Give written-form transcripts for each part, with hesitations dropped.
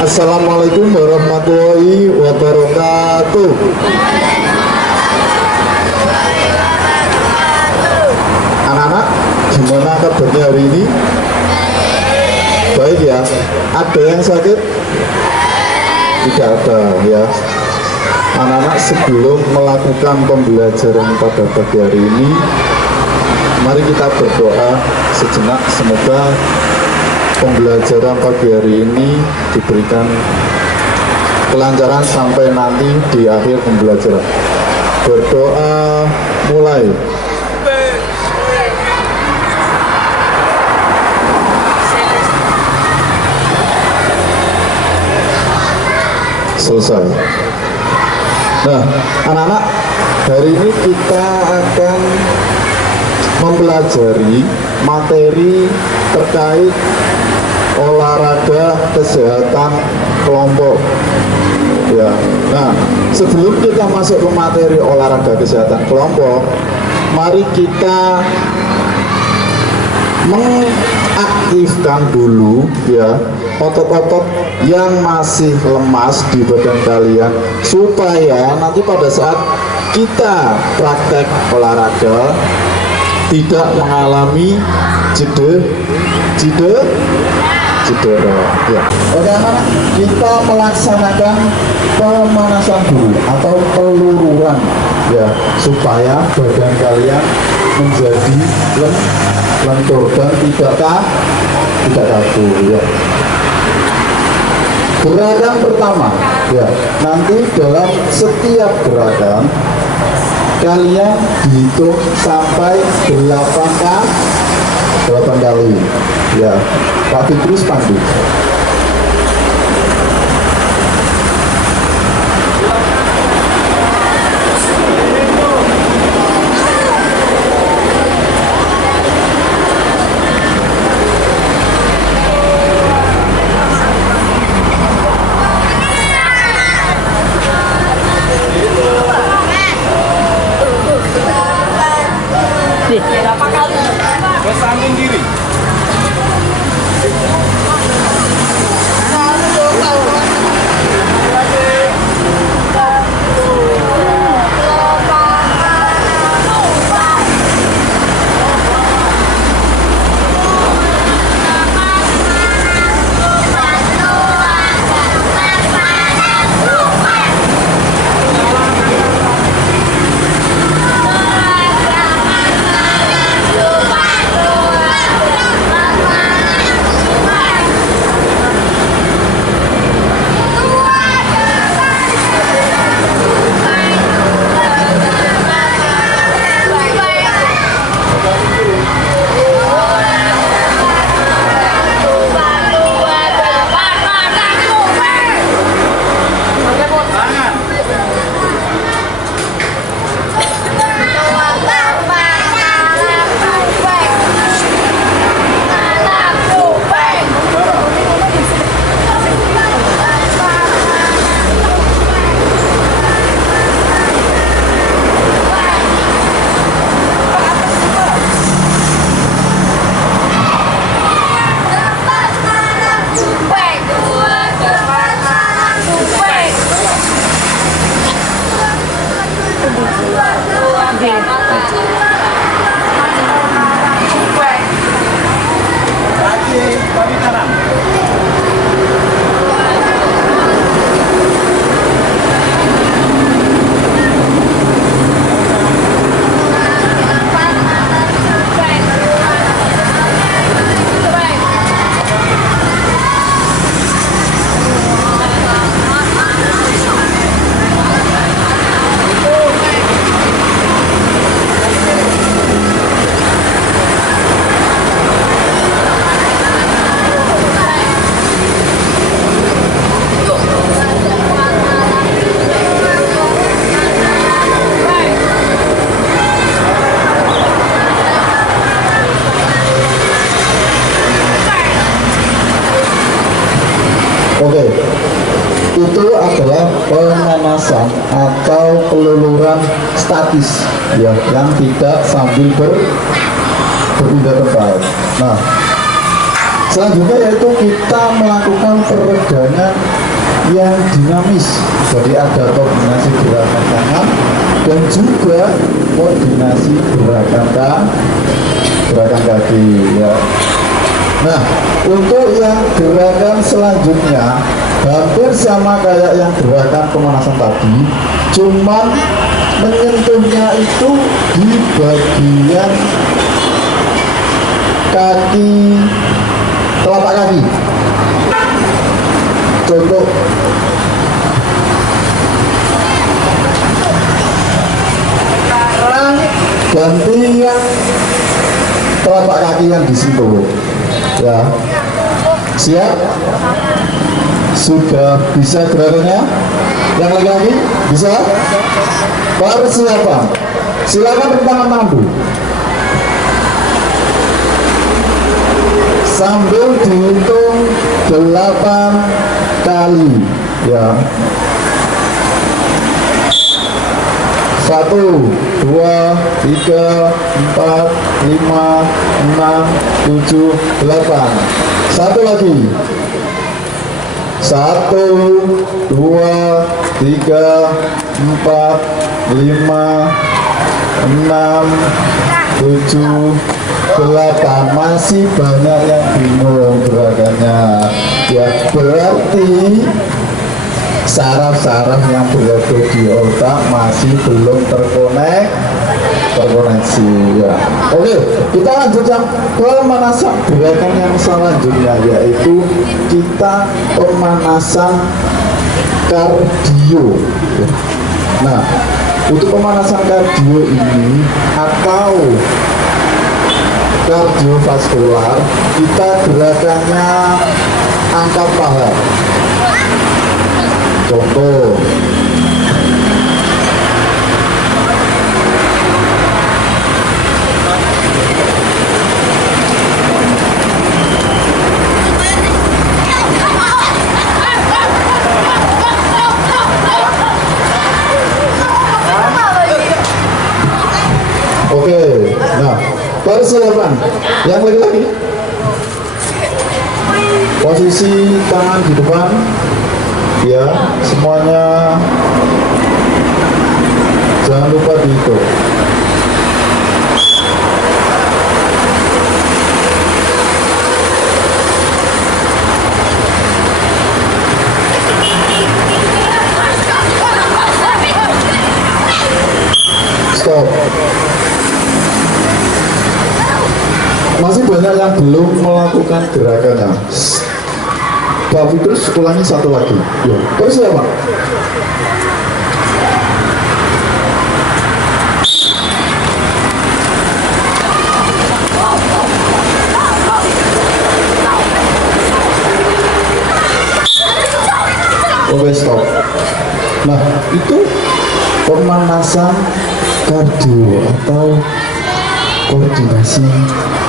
Assalamualaikum warahmatullahi wabarakatuh. Anak-anak, gimana kabarnya hari ini? Baik ya. Ada yang sakit? Tidak ada ya. Anak-anak, sebelum melakukan pembelajaran pada pagi hari ini, mari kita berdoa sejenak. Semoga pembelajaran pagi hari ini diberikan kelancaran sampai nanti di akhir pembelajaran. Berdoa mulai. Selesai. Nah, anak-anak, hari ini kita akan mempelajari materi terkait olahraga kesehatan kelompok. Ya. Nah, sebelum kita masuk ke materi olahraga kesehatan kelompok, mari kita mengaktifkan dulu ya otot-otot yang masih lemas di badan kalian, supaya nanti pada saat kita praktek olahraga tidak mengalami cedera ya. Oke anak-anak, kita melaksanakan pemanasan dulu atau pelururan ya, supaya badan kalian menjadi lentur dan tidak kaku ya. Gerakan pertama ya, nanti dalam setiap gerakan kalian dihitung sampai 8 kali ya. Pak Fitrus pandu. Berapa kali? Ke samping kiri. Oke, itu adalah pemanasan atau peluluran statis ya, yang tidak sambil berpindah tempat. Nah, selanjutnya yaitu kita melakukan peregangan yang dinamis. Jadi ada koordinasi gerakan tangan dan juga koordinasi gerakan kaki ya. Nah, untuk yang gerakan selanjutnya hampir sama kayak yang gerakan pemanasan tadi, cuman menyentuhnya itu di bagian kaki, telapak kaki. Contoh, sekarang ganti yang telapak kaki yang di situ ya. Siap? Sudah bisa gerakannya? Yang lagi bisa? Persiapan. Silakan tangan dulu sambil dihitung 8 kali ya. 1, 2, 3, 4, 5, 6, 7, 8. Satu lagi. 1, 2, 3, 4, 5, 6, 7, 8. Masih banyak yang bingung gerakannya ya, berarti saraf-saraf yang berada di otak masih belum terkoneksi ya. Oke, kita lanjutkan pemanasan gerakan yang selanjutnya, yaitu kita pemanasan kardio. Nah, untuk pemanasan kardio ini atau kardiovaskular, kita gerakannya angkat paha. Contoh, oke, nah persiapan yang lagi-lagi posisi tangan di depan ya, semuanya jangan lupa dihitung. Stop. Masih banyak yang belum melakukan gerakannya. Tapi terus ulangi satu lagi. Ya. Terus ya Pak. Oke, stop. Nah, itu pemanasan kardio atau koordinasi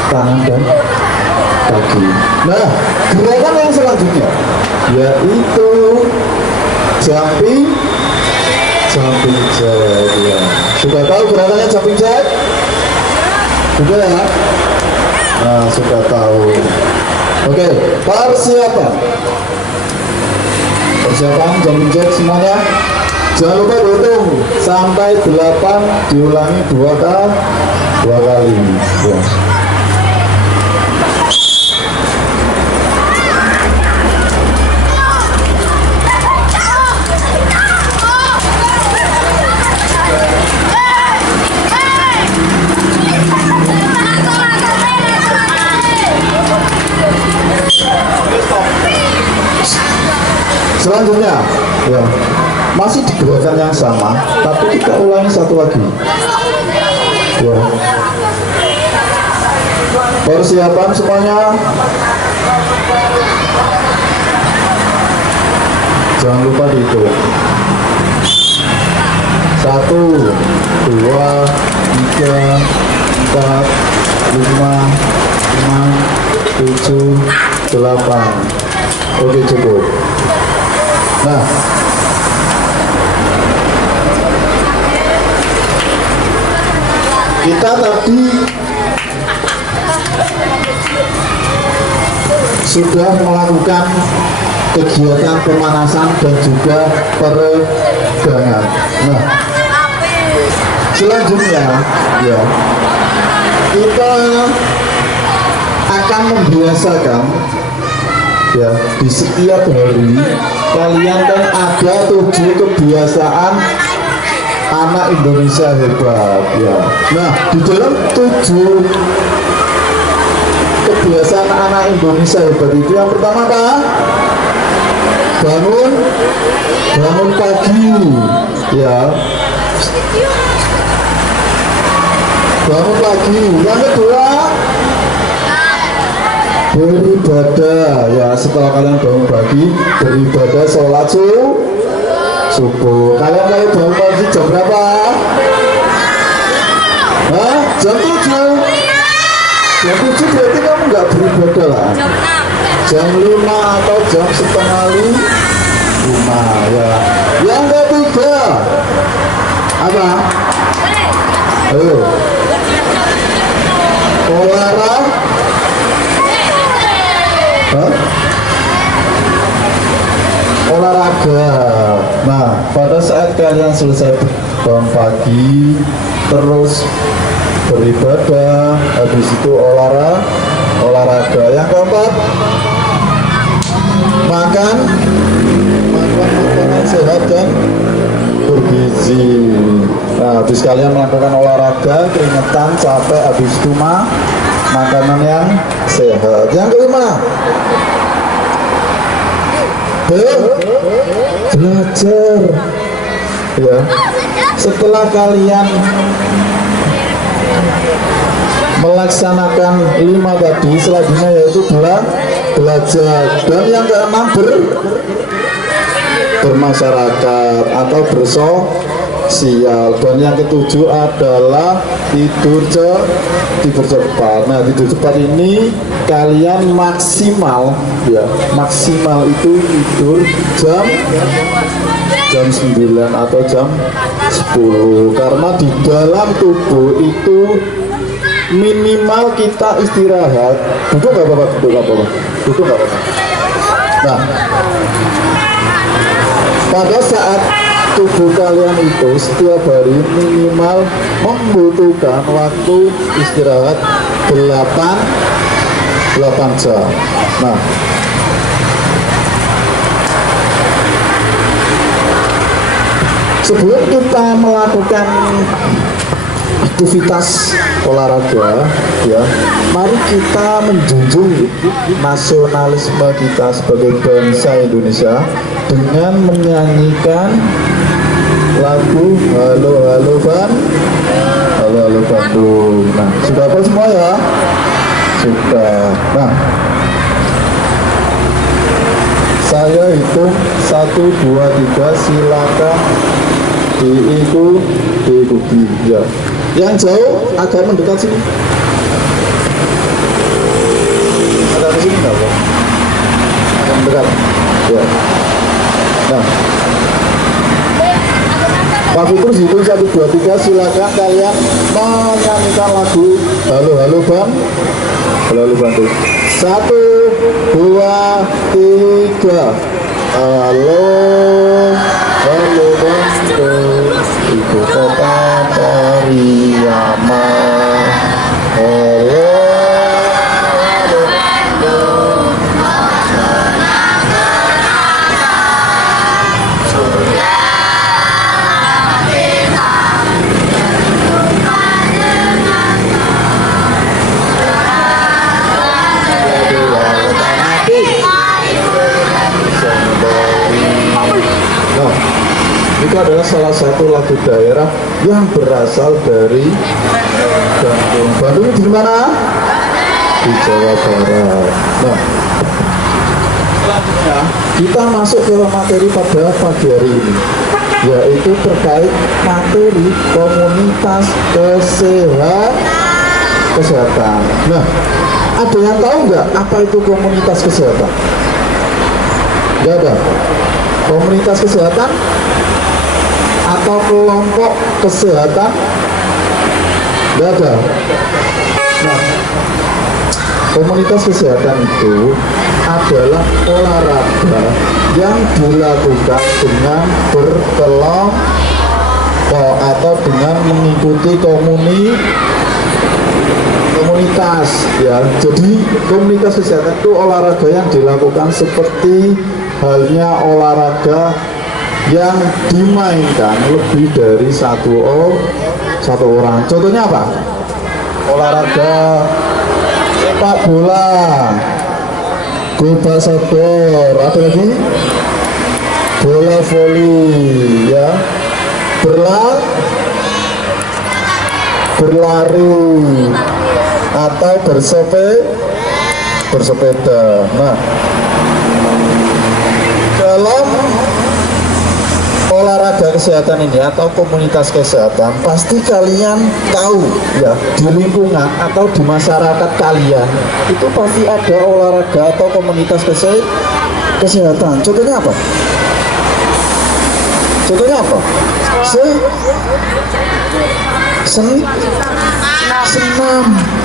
tangan dan kaki. Nah, gerakan yang selanjutnya yaitu jumping jack ya. Sudah tahu gerakannya jumping jack? Sudah ya? Nah, sudah tahu. Oke, persiapan jumping jack semuanya. Jangan lupa hitung sampai 8, diulangi 2 kali ya. Selanjutnya ya, masih di gerakan yang sama, tapi kita ulangi satu lagi ya. Persiapan semuanya, jangan lupa dihitung 1, 2, 3, 4, 5, 6, 7, 8. Oke, cukup. Nah, kita tadi sudah melakukan kegiatan pemanasan dan juga peregangan. Nah, selanjutnya ya kita akan membiasakan ya di setiap hari kalian kan ada 7 kebiasaan anak Indonesia hebat ya. Nah, di dalam 7 kebiasaan anak Indonesia hebat itu yang pertama apa? Bangun pagi ya. Bangun pagi. Yang kedua beribadah ya, setelah kalian bangun pagi beribadah sholat subuh. Kalian kalau bangun pagi jam berapa? Hah? Jam 7. Jam 7 berarti kamu nggak beribadah lah. Jam 5 atau jam setengah 5 ya. Yang ketiga apa? Ayo. Olahraga. Nah, pada saat kalian selesai bangun pagi, terus beribadah, habis itu olahraga. Yang keempat, makan makanan sehat dan bergizi. Nah, habis kalian melakukan olahraga, keringetan, capek, habis itu makanan yang sehat. Yang kelima, belajar ya. Setelah kalian melaksanakan 5 tadi, selanjutnya yaitu belajar. Dan yang keenam bermasyarakat atau bersosial. Dan yang ketujuh adalah tidur cepat. Nah, tidur cepat ini kalian maksimal ya, maksimal itu tidur jam 9 atau jam 10, karena di dalam tubuh itu minimal kita istirahat. Duduk nggak apa-apa. Nah, pada saat tubuh kalian itu setiap hari minimal membutuhkan waktu istirahat 8 jam. Nah, sebelum kita melakukan aktivitas olahraga ya, mari kita menjunjung nasionalisme kita sebagai bangsa Indonesia dengan menyanyikan lagu Halo Halo Bandung. Nah, sudah apa semua ya? Sudah. Nah, saya hitung 1, 2, 3, silakan diikuti ya. Yang jauh agak mendekat sini. Ada di sini nggak, Pak? Agak mendekat. Ya. Nah, Pak Fitrus hitung 1, 2, 3, silakan kalian menyanyikan lagu Halo Halo Bandung. 1, 2, 3. Halo Halo Bandung, ibu kota Pariaman. Halo Halo Bandung, itu adalah salah satu lagu daerah yang berasal dari Bandung. Bandung di mana? Di Jawa Barat. Nah, selanjutnya kita masuk ke materi pada pagi hari ini, yaitu terkait materi komunitas kesehatan. Nah, ada yang tahu nggak apa itu komunitas kesehatan? Nggak ada. Komunitas kesehatan atau kelompok kesehatan nggak ada. Nah, komunitas kesehatan itu adalah olahraga yang dilakukan dengan berkelompok atau dengan mengikuti komunitas ya. Jadi komunitas kesehatan itu olahraga yang dilakukan seperti halnya olahraga yang dimainkan lebih dari satu orang. Contohnya apa? Olahraga sepak bola, gol baseball, apa lagi? Bola voli, ya, berlari atau bersepeda. Nah, dalam olahraga kesehatan ini atau komunitas kesehatan, pasti kalian tahu ya, di lingkungan atau di masyarakat kalian itu pasti ada olahraga atau komunitas kesehatan. Contohnya apa? Senam.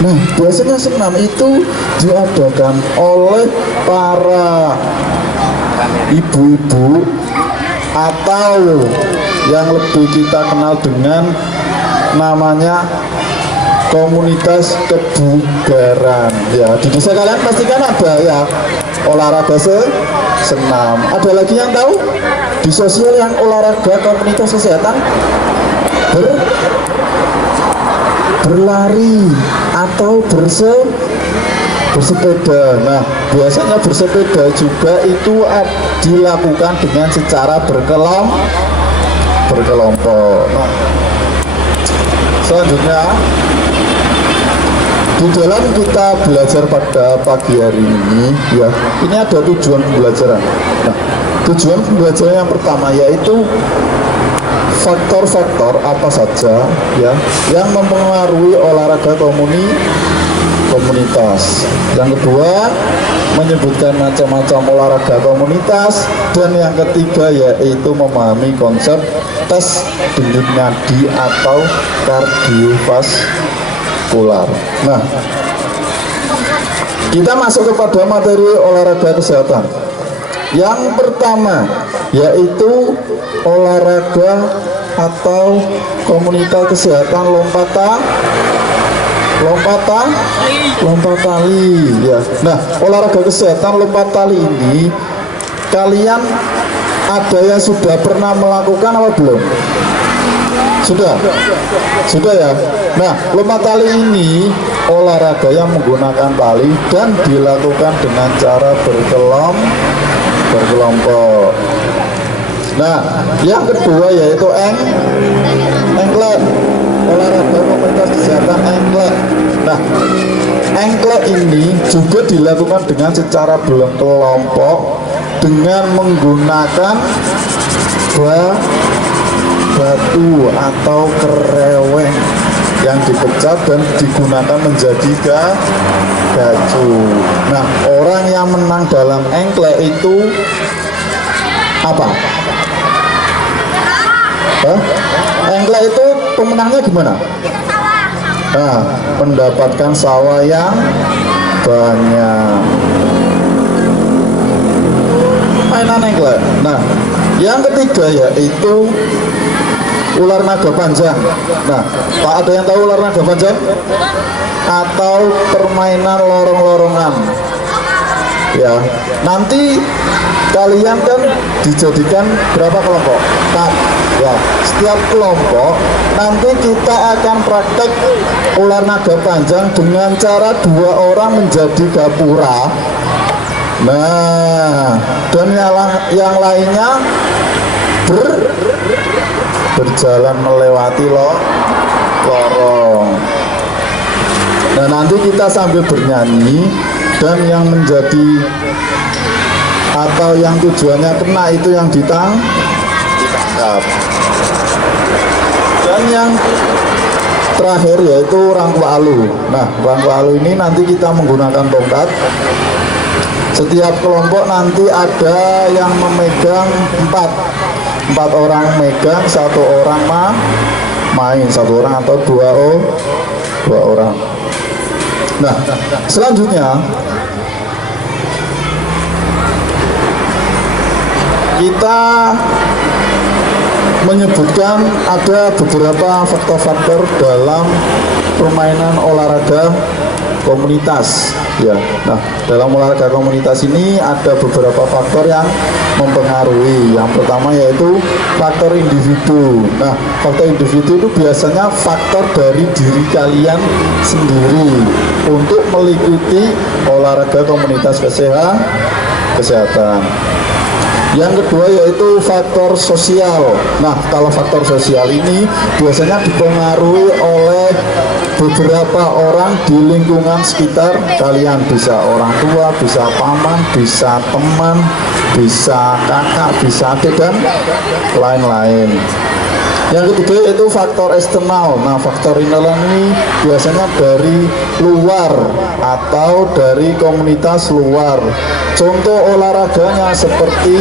Nah, biasanya senam itu diadakan oleh para ibu-ibu atau yang lebih kita kenal dengan namanya komunitas kebugaran ya. Di desa kalian pastikan ada ya olahraga senam. Ada lagi yang tahu di sosial yang olahraga komunitas kesehatan berlari atau bersepeda. Nah, biasanya bersepeda juga itu dilakukan dengan secara berkelompok. Nah, selanjutnya di dalam kita belajar pada pagi hari ini ya, ini ada tujuan pembelajaran. Nah, tujuan pembelajaran yang pertama yaitu faktor-faktor apa saja ya yang mempengaruhi olahraga komunitas. Yang kedua, menyebutkan macam-macam olahraga komunitas. Dan yang ketiga yaitu memahami konsep tes denyut nadi atau kardiovaskular. Nah, kita masuk kepada materi olahraga kesehatan. Yang pertama yaitu olahraga atau komunitas kesehatan lompat tali ya. Nah, olahraga kesehatan lompat tali ini kalian ada yang sudah pernah melakukan apa belum? Sudah ya. Nah, lompat tali ini olahraga yang menggunakan tali dan dilakukan dengan cara berkelompok. Nah, yang kedua yaitu engklek. Olahraga komunitas kesehatan engklek. Nah, engklek ini juga dilakukan dengan secara berkelompok dengan menggunakan batu atau kereweng yang dipecah dan digunakan menjadi baju. Nah, orang yang menang dalam engklek itu apa? Engklek itu pemenangnya gimana? Nah, mendapatkan sawah yang banyak. Mainan engklek. Nah, yang ketiga yaitu ular naga panjang. Nah, Pak, ada yang tahu ular naga panjang? Atau permainan lorong-lorongan. Ya, nanti kalian kan dijadikan berapa kelompok? 4. Ya, setiap kelompok nanti kita akan praktek ular naga panjang dengan cara 2 orang menjadi gapura. Nah, dan yang lainnya berjalan melewati lorong. Nah, nanti kita sambil bernyanyi dan yang menjadi atau yang tujuannya kena itu yang ditangkap. Dan yang terakhir yaitu rangkualu. Nah, rangkualu ini nanti kita menggunakan tongkat. Setiap kelompok nanti ada yang memegang 4 orang megang, 1 orang main, 1 orang atau 2 orang. Nah, selanjutnya kita menyebutkan ada beberapa faktor-faktor dalam permainan olahraga komunitas ya. Nah, dalam olahraga komunitas ini ada beberapa faktor yang mempengaruhi. Yang pertama yaitu faktor individu. Nah, faktor individu itu biasanya faktor dari diri kalian sendiri untuk mengikuti olahraga komunitas kesehatan. Yang kedua yaitu faktor sosial. Nah, kalau faktor sosial ini biasanya dipengaruhi oleh beberapa orang di lingkungan sekitar kalian. Bisa orang tua, bisa paman, bisa teman, bisa kakak, bisa adik, dan lain-lain. Yang ketiga yaitu faktor eksternal. Nah, faktor internal ini biasanya dari luar atau dari komunitas luar. Contoh olahraganya seperti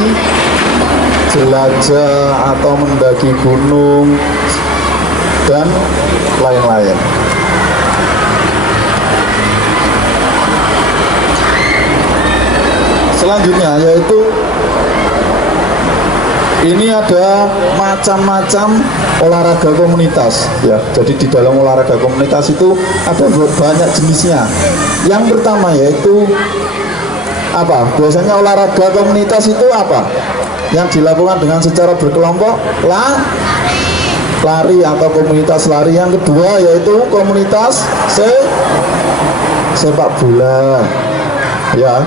jelajah atau mendaki gunung dan lain-lain. Selanjutnya yaitu ini ada macam-macam olahraga komunitas ya. Jadi di dalam olahraga komunitas itu ada banyak jenisnya. Yang pertama yaitu apa? Biasanya olahraga komunitas itu apa? Yang dilakukan dengan secara berkelompok, lari atau komunitas lari. Yang kedua yaitu komunitas sepak bola. Ya,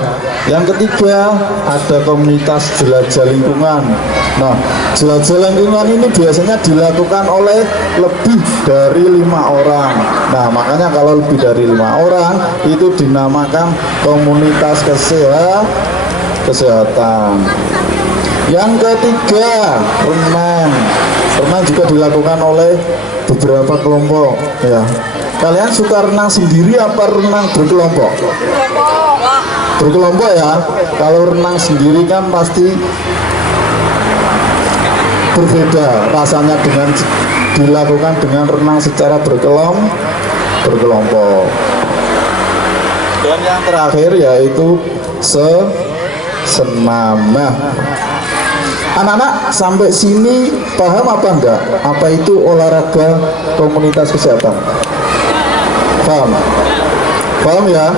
yang ketiga ada komunitas jelajah lingkungan. Nah, jelajah lingkungan ini biasanya dilakukan oleh lebih dari 5 orang. Nah, makanya kalau lebih dari 5 orang itu dinamakan komunitas kesehatan. Yang ketiga renang. Renang juga dilakukan oleh beberapa kelompok. Ya, kalian suka renang sendiri apa renang berkelompok? Berkelompok ya. Kalau renang sendiri kan pasti berbeda rasanya dengan dilakukan dengan renang secara berkelompok. Dan yang terakhir yaitu senam. Nah, anak-anak sampai sini paham apa enggak? Apa itu olahraga komunitas kesehatan? Paham? Paham ya?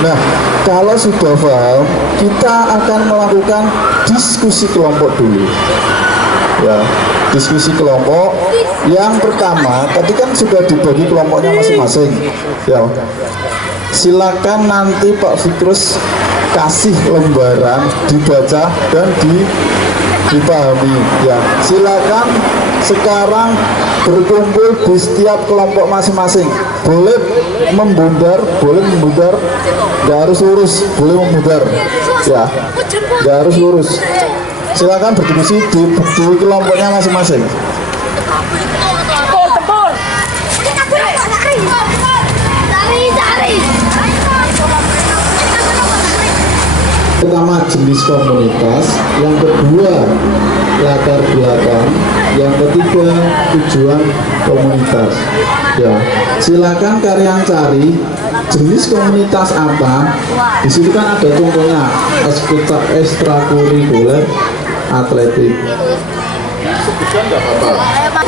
Nah, kalau sudah paham, kita akan melakukan diskusi kelompok dulu. Ya, diskusi kelompok. Yang pertama, tadi kan sudah dibagi kelompoknya masing-masing. Ya, silakan nanti Pak Fikrus kasih lembaran dibaca dan dipahami. Ya, silakan sekarang berkumpul di setiap kelompok masing-masing. Boleh membundar, nggak harus lurus, boleh membundar. Ya, nggak harus lurus. Silakan berdiskusi di kelompoknya masing-masing. Pertama jenis komunitas, yang kedua latar belakang, yang ketiga tujuan komunitas. Ya, silakan kalian cari jenis komunitas apa. Di situ kan ada contohnya ekstrakurikuler, atletik.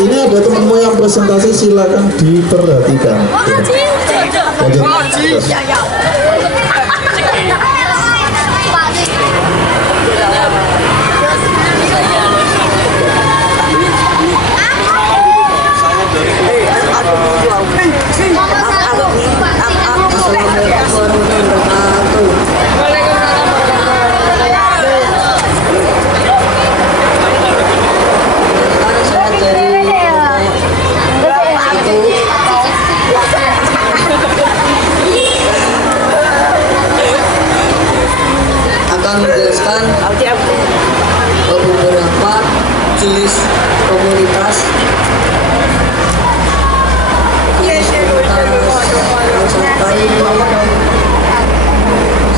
Ini ada temanmu yang presentasi, silakan diperhatikan. Akan menjelaskan beberapa jenis komunitas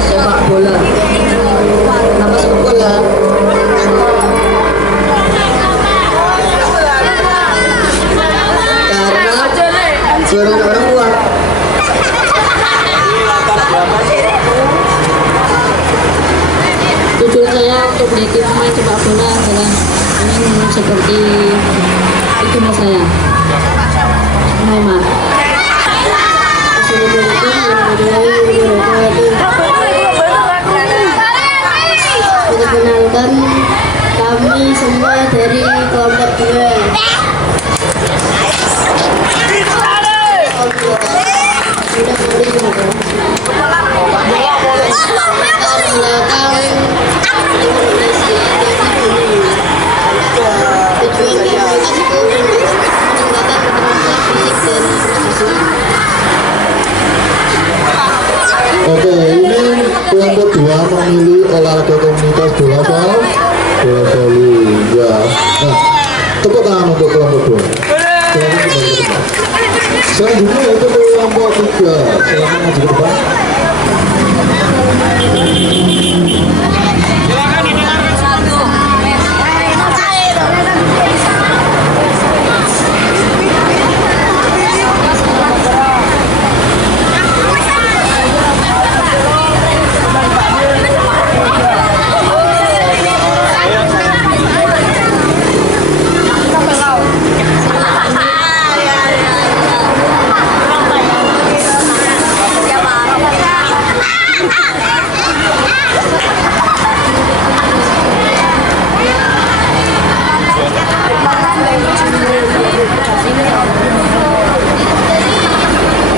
sepak bola. Nama sepak bola karena suara orang kuat. Tujuan saya untuk bikin main sepak bola adalah ingin seperti ibu saya, Neymar. Assalamualaikum warahmatullahi wabarakatuh. Perkenalkan, kami semua dari kelompok 2. Oke, ini kelompok 2 memilih olahraga komunitas bola voli. Bola voli, ya. Nah, tepuk tangan untuk kelompok 2. Selanjutnya itu kelompok 3. Silakan maju ke depan.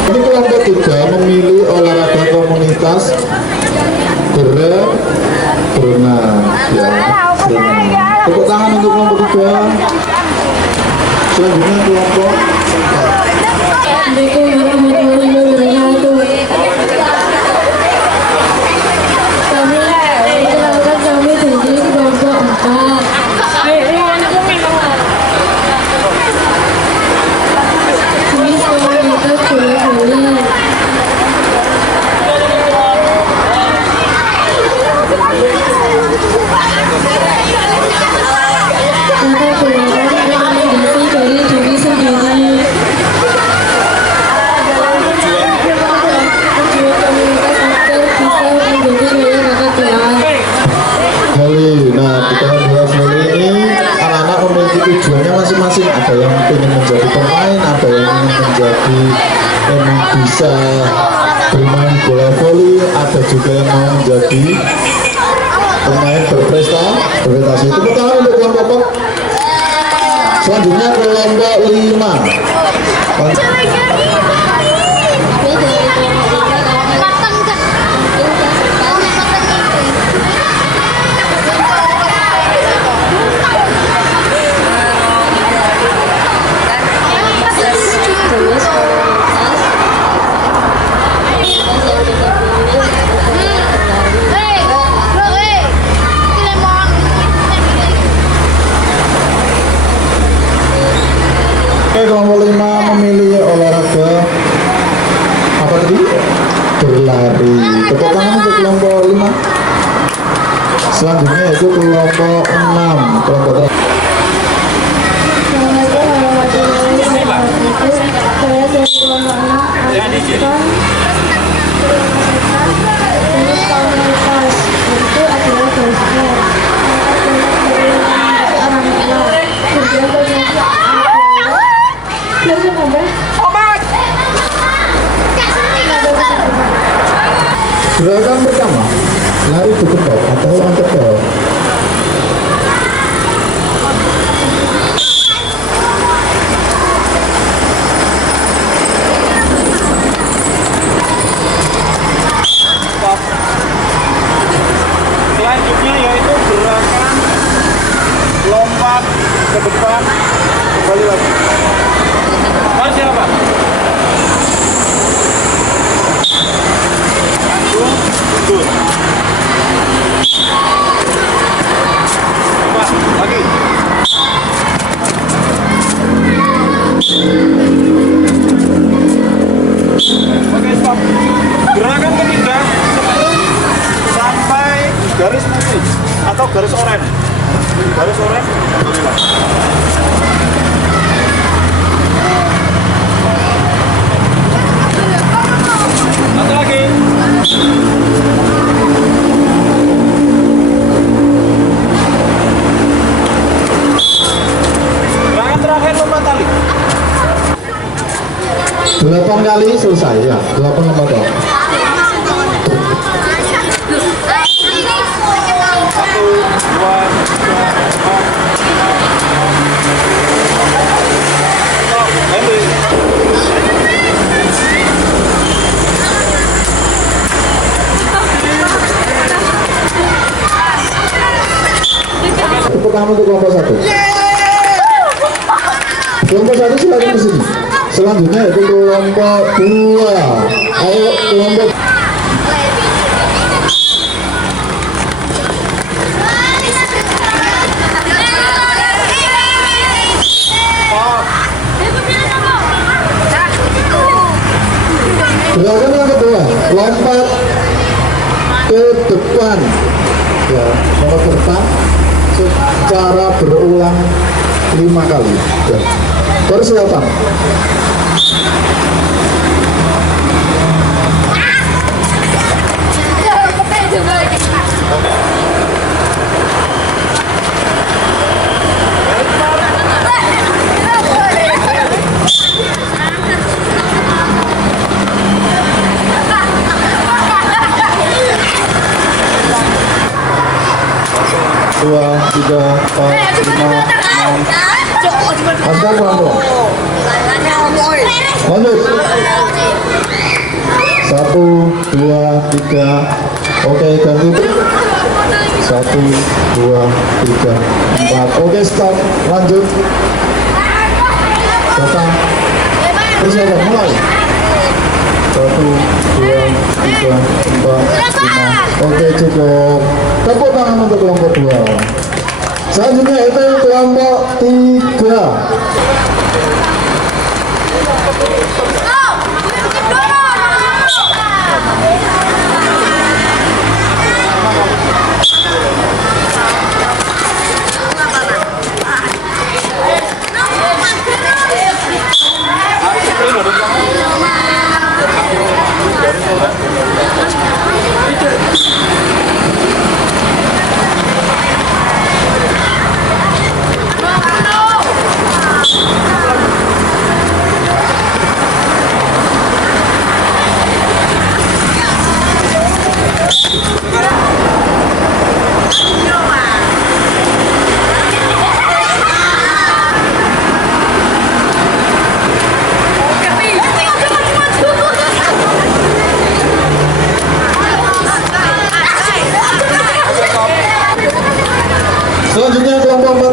Ini kelompok 3 memilih olahraga komunitas berenang, ya, berenang. Tepuk tangan untuk kelompok 3. Selanjutnya kelompok 4. Assalamualaikum warahmatullahi wabarakatuh. Perkenalkan, kami dari kelompok 4. Jenis komunitas bola voli. Kita belajar rekomendasi dari diri sendiri. Tujuan komunitas agar bisa menjadi gaya kakak kelas. Voli. Nah, di tahun 2 voli ini anak-anak memiliki tujuannya masing-masing. Ada yang ingin menjadi pemain, ada yang ingin menjadi memang bisa bermain bola voli, ada juga yang mau menjadi pemain berprestasi. Tepuk tangan untuk kelompok 4. Selanjutnya kelompok 5. Kelompok 5 memilih olahraga apa tadi? Berlari. Tepuk tangan untuk kelompok 5. Selanjutnya itu kelompok 6. Kelompok terakhir. Assalamualaikum warahmatullahi wabarakatuh. Saya dari kelompok 6 akan jenis komunitas itu adalah basket. Orang tua tujuan komunitas Gerakan pertama, lari bergerak atau angkat bawah. Selanjutnya yaitu gerakan lompat ke depan, kembali lagi. Mari siapa? Mundur. Pak, lagi. Oke, stop. Gerakan ketiga sampai garis putih atau garis oranye. Garis oranye, kembali lagi. Satu lagi. 8 kali selesai ya, 8 lembaga. Tepuk tangan untuk kelompok 1. Kelompok 1 silakan ke sini. Selanjutnya yaitu kelompok 2. Ayo kelompok gerakan yang kedua, lompat ke depan ya, lompat ke depan secara berulang 5 kali ya. Persiapan. Dua, tiga, 4, 5, 6. Askar pelan-pelan. Lanjut. 1, 2, 3. Oke, ganti. 1, 2, 3, 4. Oke, stop. Lanjut. Datang. Persiapan mulai. 1, 2, 3, 4, 5. Oke, cukup. Tepuk tangan untuk kelompok 2. Selanjutnya itu kelompok 3. Selanjutnya kelompok 4.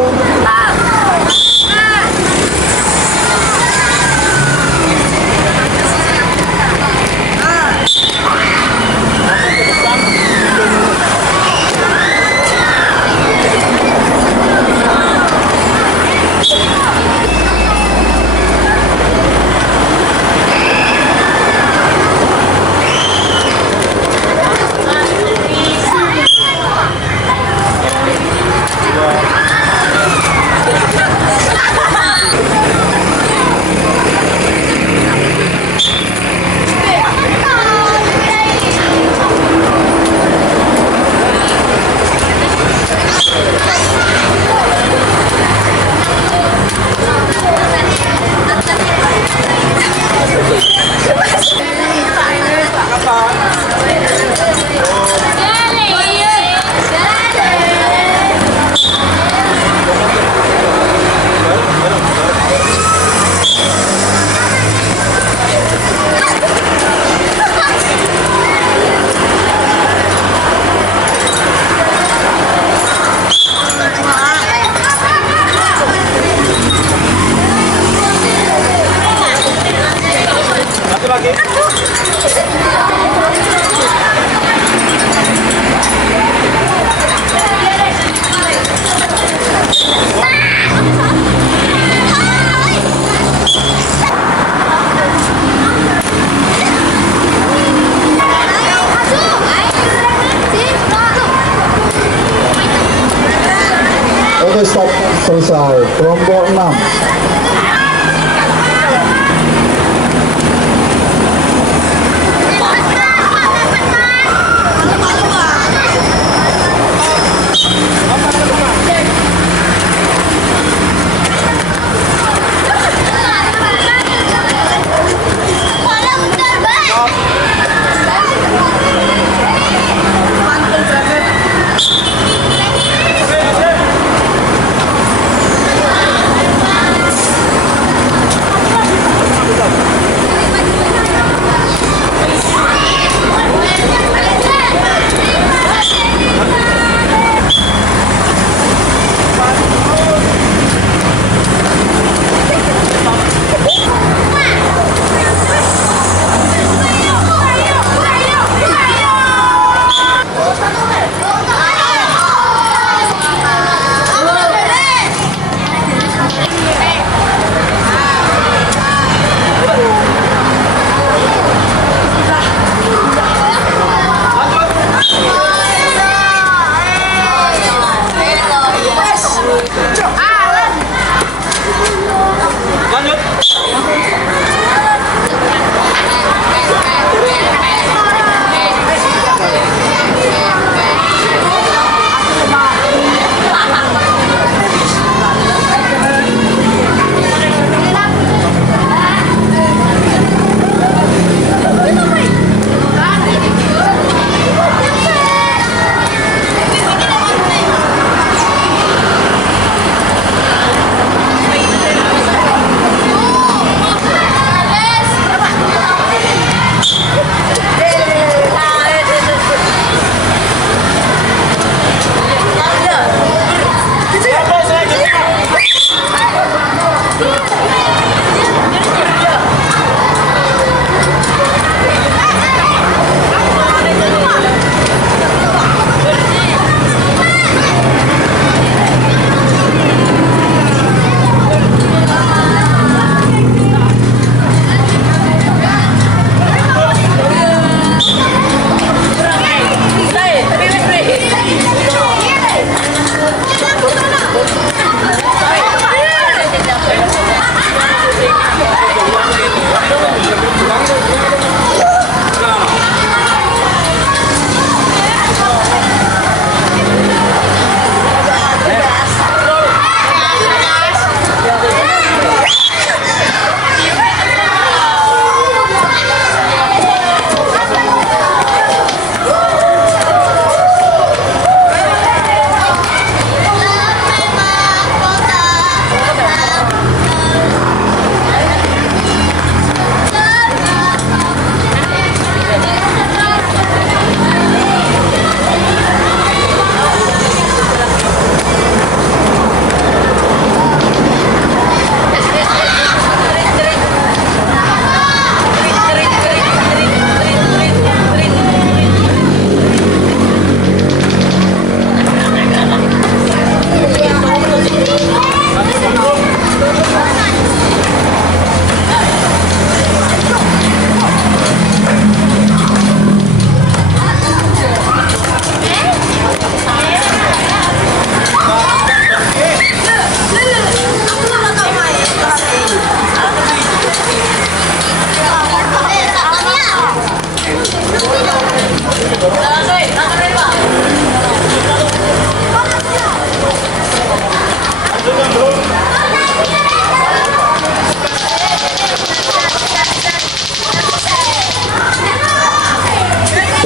Oke, stop, selesai. Kelompok 6.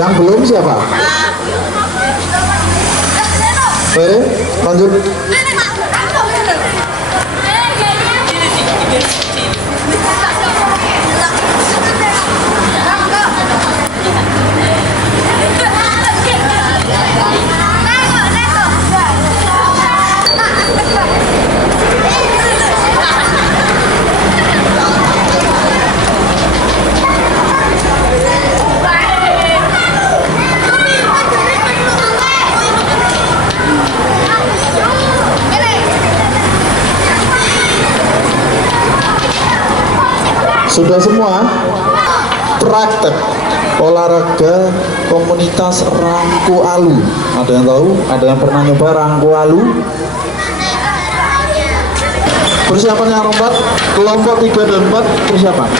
Yang belum siapa? Lanjut. Sudah semua praktek olahraga komunitas Rangku Alu. Ada yang tahu? Ada yang pernah nyoba Rangku Alu? Persiapan yang lompat kelompok 3 dan 4 persiapan.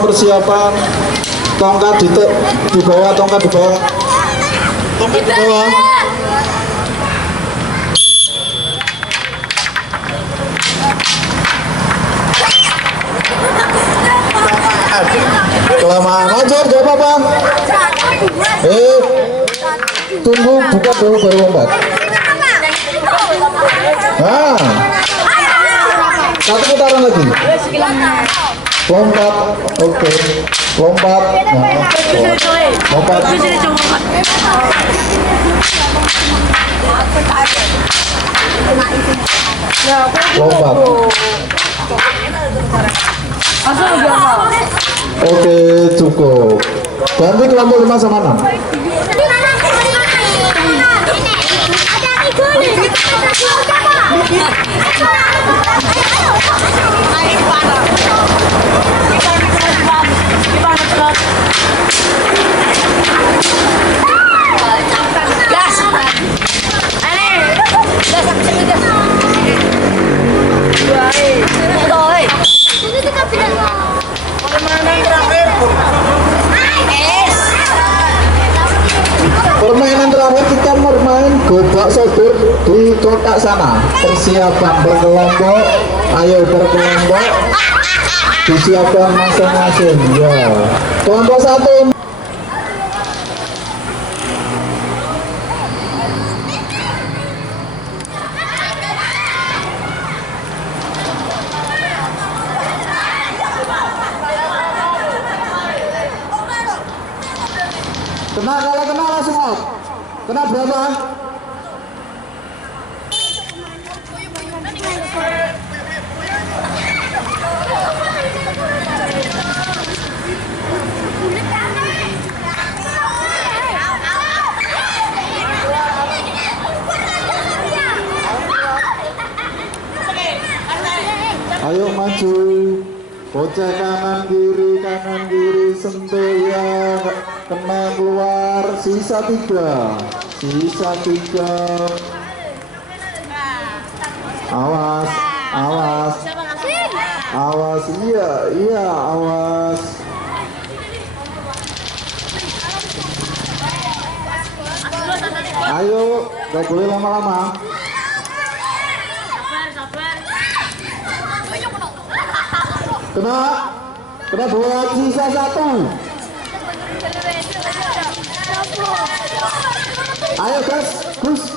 Persiapan tongkat di bawah, tongkat di bawah. Kelamaan aja, gak apa-apa. Tunggu buka dulu baru lompat. Nah, satu putaran lagi. Lompat, oke. Lompat, lompat. Lompat. Oke, cukup. Ganti kelompok 5 sama 6. Permainan terakhir kita bermain gobak sodor di kotak sana. Persiapan berkelompok, ayo berkelompok, disiapkan masing-masing. Ya, kelompok 1. Kena, kalau kena langsung out. Kena berapa? Ayo maju. Bocah kanan kiri sentuh ya, kena keluar, sisa 3. Awas, iya, awas. Ayo, gak boleh lama-lama. Kena buat sisa 1. Ayo Gus.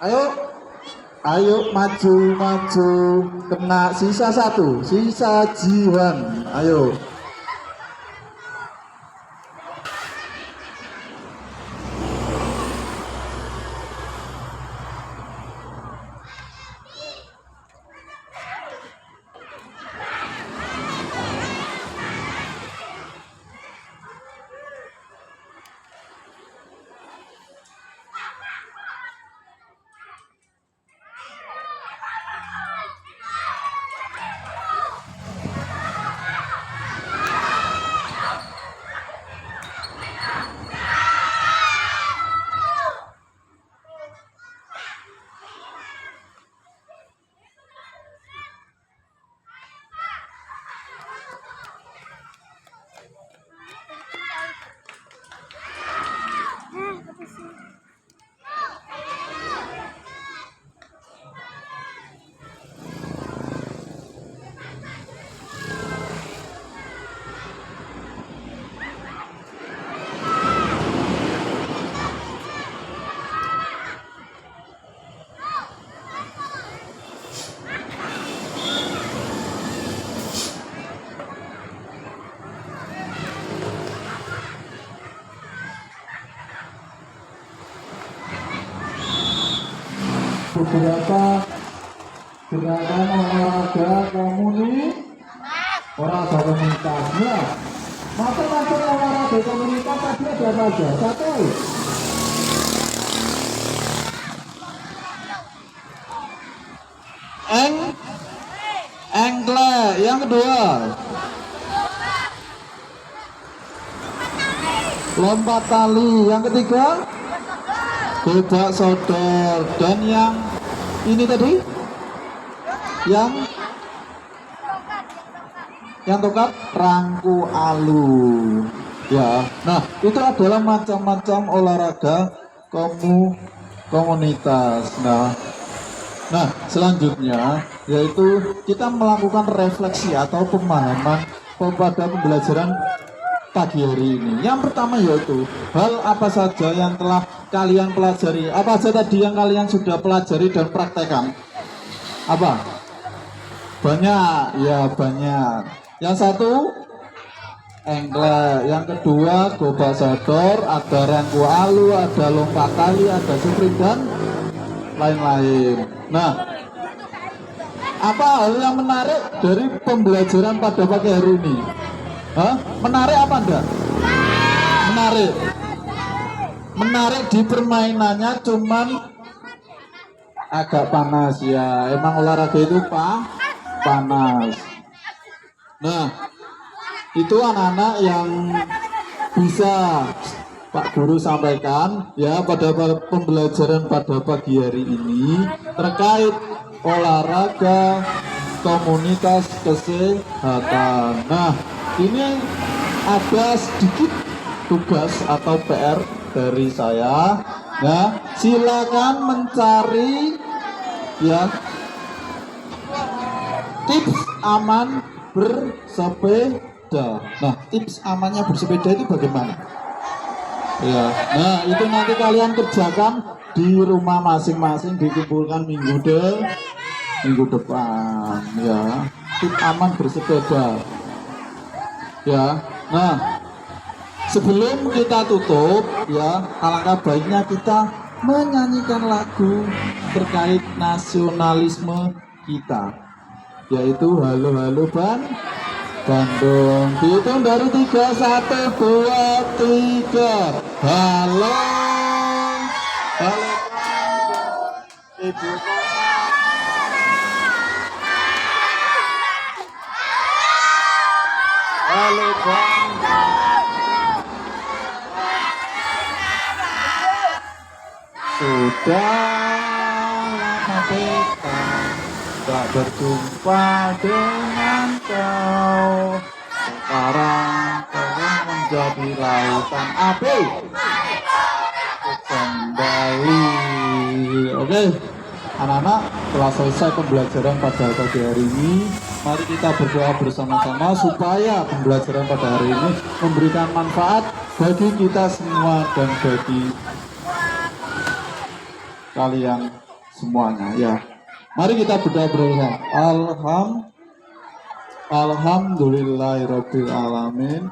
Ayo, ayo maju maju. Kena sisa satu, sisa Jiwan. Ayo. Beberapa gerakan olahraga komunitasnya. Masing-masing olahraga komunitas tadi ada apa aja? Satu. Enggle. Yang kedua. Lompat tali. Yang ketiga. Gobak sodor. Dan yang ini tadi yang tongkat rangku alu ya. Nah, itu adalah macam-macam olahraga komunitas. Nah, selanjutnya yaitu kita melakukan refleksi atau pemahaman pada pembelajaran pagi hari ini. Yang pertama yaitu hal apa saja yang telah kalian pelajari. Apa saja tadi yang kalian sudah pelajari dan praktekkan? Apa? Banyak, ya banyak. Yang satu enggle, yang kedua gobak sodor, ada rangku alu, ada lompat tali, ada sprint dan lain-lain. Nah, apa hal yang menarik dari pembelajaran pada pagi hari ini? Menarik apa enggak? Menarik. Menarik di permainannya, cuman agak panas ya. Emang olahraga itu panas. Nah, itu anak-anak yang bisa Pak Guru sampaikan ya pada pembelajaran pada pagi hari ini terkait olahraga komunitas kesehatan. Nah, ini ada sedikit tugas atau PR dari saya. Nah, silakan mencari ya tips aman bersepeda. Nah, tips amannya bersepeda itu bagaimana? Ya, nah itu nanti kalian kerjakan di rumah masing-masing, dikumpulkan minggu depan ya. Tips aman bersepeda. Ya, nah sebelum kita tutup ya, alangkah baiknya kita menyanyikan lagu terkait nasionalisme kita, yaitu Halo Halo Bandung. Dihitung dari 3, 1, 2, 3. Halo Halo Bandung, ibu kota. Halo Bandung, sudah lama kita tak berjumpa dengan kau. Sekarang kau menjadi lautan api kembali. Oke, anak-anak, telah selesai pembelajaran pada pagi hari ini. Mari kita berdoa bersama-sama supaya pembelajaran pada hari ini memberikan manfaat bagi kita semua dan bagi kalian semuanya ya. Mari kita berdoa bersama. Alhamdulillahirabbil alamin.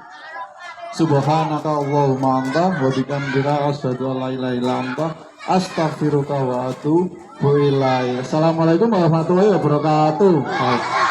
Subhanaka Allahumma anta wa bihamdika asyhadu an la ilaha illa anta astaghfiruka wa atubu ilaik. Assalamualaikum warahmatullahi wabarakatuh.